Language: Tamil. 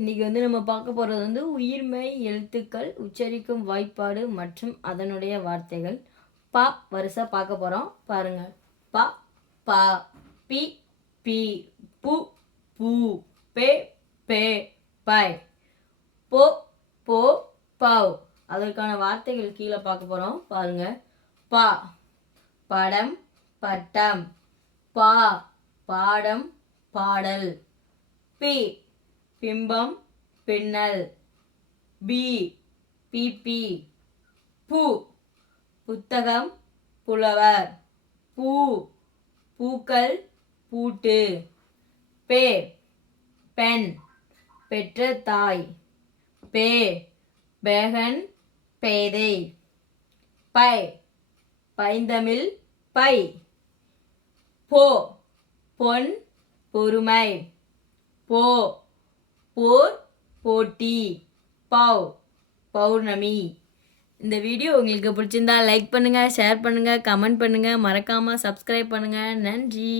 இன்னைக்கு நம்ம பார்க்க போகிறது உயிர்மெய் எழுத்துக்கள் உச்சரிக்கும் வாய்ப்பாடு மற்றும் அதனுடைய வார்த்தைகள். பா வரிசை பார்க்க போகிறோம் பாருங்க. ப பா, பி பி, பு பூ, பே பே, பை, போ போ, பவ். அதற்கான வார்த்தைகள் கீழே பார்க்க போகிறோம் பாருங்க. பா படம் பட்டம், பா பாடம் பாடல், பி பிம்பம் பின்னல், பி பிபி, பு புத்தகம் புலவர், பூ பூக்கள் பூட்டு, பே பெண் பெற்ற தாய், பே பேகன் பேதை, பை பைந்தமிழ் பை, போ பொன் பொறுமை, போ போர் போட்டி, பவ் பௌர்ணமி. இந்த வீடியோ உங்களுக்கு பிடிச்சிருந்தா லைக் பண்ணுங்கள், ஷேர் பண்ணுங்கள், கமெண்ட் பண்ணுங்கள், மறக்காமல் சப்ஸ்கிரைப் பண்ணுங்கள். நன்றி.